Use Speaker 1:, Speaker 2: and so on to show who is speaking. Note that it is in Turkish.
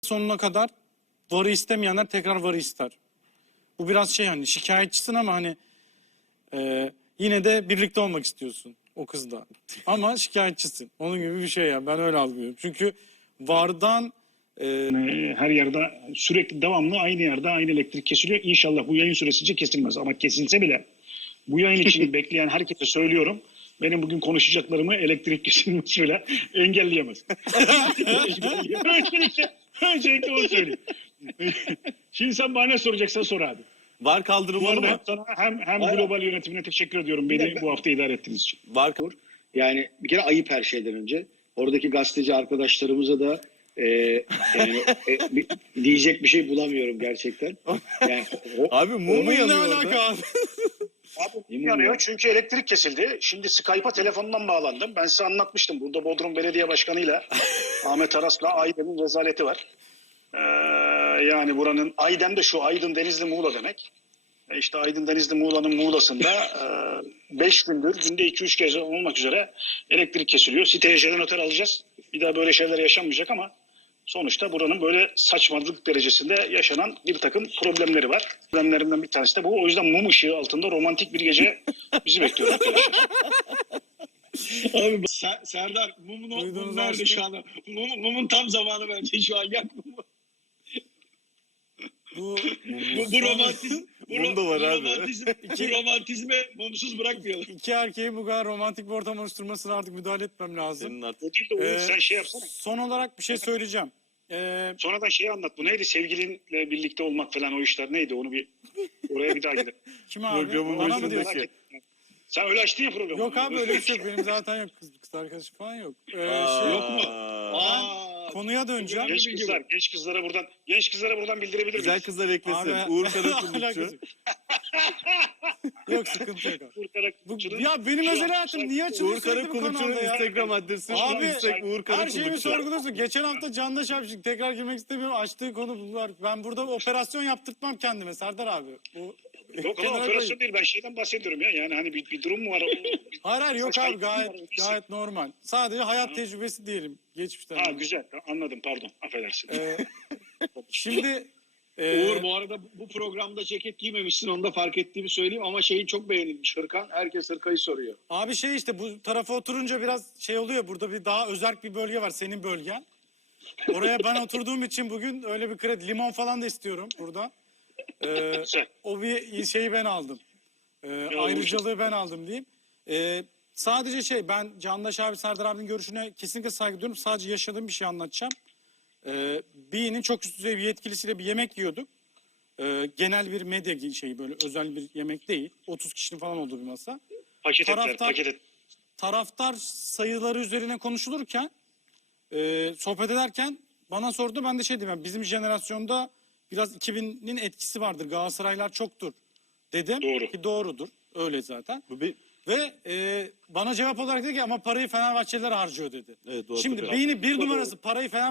Speaker 1: sonuna kadar VAR'ı istemeyenler tekrar VAR'ı ister. Bu biraz şey, hani şikayetçisin ama hani yine de birlikte olmak istiyorsun o kızla. Ama şikayetçisin. Onun gibi bir şey ya. Ben öyle algılıyorum. Çünkü VAR'dan
Speaker 2: her yerde sürekli devamlı aynı yerde aynı elektrik kesiliyor. İnşallah bu yayın süresince kesilmez. Ama kesilse bile bu yayın için bekleyen herkese söylüyorum. Benim bugün konuşacaklarımı elektrik kesilmesiyle engelleyemez. Öncelikle onu söyleyeyim. Şimdi sen bana ne soracaksan sor abi.
Speaker 3: VAR
Speaker 2: Bu
Speaker 3: kaldırılmalı
Speaker 2: arada
Speaker 3: mı?
Speaker 2: sana hem global yönetimine teşekkür ediyorum. Beni bu hafta idare ettiğiniz için.
Speaker 3: VAR
Speaker 4: Yani bir kere ayıp her şeyden önce. Oradaki gazeteci arkadaşlarımıza da diyecek bir şey bulamıyorum gerçekten. Yani,
Speaker 3: Abi mum mu
Speaker 1: bunun ne
Speaker 3: yanıyor
Speaker 1: alaka
Speaker 3: orada?
Speaker 1: abi?
Speaker 2: Abi yanıyor çünkü elektrik kesildi. Şimdi Skype'a telefondan bağlandım. Ben size anlatmıştım. Burada Bodrum Belediye Başkanı'yla Ahmet Aras'la Aydın'ın rezaleti var. Yani buranın Aydın de şu Aydın Denizli Muğla demek. İşte Aydın Denizli Muğla'nın Muğla'sında 5 gündür günde 2-3 kez olmak üzere elektrik kesiliyor. Siteye noter alacağız. Bir daha böyle şeyler yaşanmayacak ama sonuçta buranın böyle saçmalık derecesinde yaşanan bir takım problemleri var. Problemlerinden bir tanesi de bu. O yüzden mum ışığı altında romantik bir gece bizi bekliyor arkadaşlar.
Speaker 4: Abi Serdar
Speaker 1: Duydunuz
Speaker 4: mum nerede şu anda? Mumun tam zamanı bence şu an yak mumu.
Speaker 1: Bu
Speaker 4: Bu romantizm.
Speaker 3: Mum da var abi.
Speaker 4: Bu romantizme mumsuz bırakmayalım.
Speaker 1: İki erkeğin bu kadar romantik bir ortam oluşturmasına artık müdahale etmem lazım.
Speaker 3: Senin artık.
Speaker 2: O değil de Uğur, sen şey yapsana.
Speaker 1: Son olarak bir şey söyleyeceğim.
Speaker 2: Sonradan şeyi anlat. Bu neydi? Sevgilinle birlikte olmak falan o işler neydi? Onu bir oraya bir daha gidelim.
Speaker 1: Kim abi?
Speaker 3: Programın
Speaker 1: Bana mı
Speaker 3: başındaki.
Speaker 1: diyorsun?
Speaker 2: Sen öyle açtın ya programı.
Speaker 1: Yok abi, öyle bir şey yok. Benim zaten yok. Kız arkadaşım falan yok.
Speaker 4: Yok mu?
Speaker 1: Konuya döneceğim.
Speaker 2: Genç kızlara buradan bildirebilir
Speaker 3: Güzel
Speaker 2: miyiz?
Speaker 3: kızlar eklesin.
Speaker 1: Abi-
Speaker 3: Uğur
Speaker 1: Alakası
Speaker 3: Karakullukçu.
Speaker 1: yok. Yok, sıkıntı yok abi.
Speaker 2: Uğur Karakullukçu'nun
Speaker 1: Ya benim
Speaker 2: şu
Speaker 1: özel
Speaker 2: an-
Speaker 1: hayatım niye açılıyor
Speaker 3: Uğur
Speaker 1: sürekli bu
Speaker 3: Karakullukçu'nun
Speaker 1: kanalda ya?
Speaker 3: Instagram adresi.
Speaker 1: Abi,
Speaker 3: Uğur
Speaker 1: her şeyimi
Speaker 3: Karakullukçu.
Speaker 1: sorguluyorsun. Geçen hafta Candaş Şapşik, tekrar girmek istemiyorum. Açtığı konu bunlar. Ben burada operasyon yaptırtmam kendime Serdar abi. Bu
Speaker 2: Yok ama
Speaker 1: kenara
Speaker 2: operasyon
Speaker 1: koyayım.
Speaker 2: değil. Ben şeyden bahsediyorum ya. Yani hani bir durum mu var?
Speaker 1: Hayır yok
Speaker 2: Saçma
Speaker 1: abi,
Speaker 2: bir durum var.
Speaker 1: gayet normal. Sadece hayat tecrübesi diyelim geçmişten.
Speaker 2: Ha güzel. Anladım pardon. Affedersin.
Speaker 1: Şimdi
Speaker 4: Uğur bu arada bu programda ceket giymemişsin, onu da fark ettiğimi söyleyeyim ama şeyin çok beğenilmiş, hırkan. Herkes hırkayı soruyor.
Speaker 1: abi şey, işte bu tarafa oturunca biraz şey oluyor. Burada bir daha özerk bir bölge var, senin bölgen. Oraya ben oturduğum için bugün öyle bir kredi, limon falan da istiyorum burada.
Speaker 2: Güzel.
Speaker 1: O bir şeyi ben aldım. Ayrıcalığı ben aldım diyeyim. Sadece şey, ben Candaş abi, Serdar abinin görüşüne kesinlikle saygı duyuyorum. Sadece yaşadığım bir şey anlatacağım. Bİ'nin çok üst düzey bir yetkilisiyle bir yemek yiyorduk. Genel bir medya şeyi, böyle özel bir yemek değil. 30 kişinin falan olduğu bir masa.
Speaker 2: Paket ettiler.
Speaker 1: Taraftar-
Speaker 2: Paket et.
Speaker 1: Taraftar sayıları üzerine konuşulurken, sohbet ederken bana sordu. Ben de şey dedim, yani bizim jenerasyonda biraz 2000'nin etkisi vardır. Galatasaraylar çoktur dedim.
Speaker 2: Doğru.
Speaker 1: Ki doğrudur. Öyle zaten.
Speaker 3: Bu bir
Speaker 1: Ve bana cevap olarak dedi ki ama parayı Fenerbahçeliler harcıyor dedi.
Speaker 3: evet, doğru.
Speaker 1: Şimdi Bİ'nin bir numarası parayı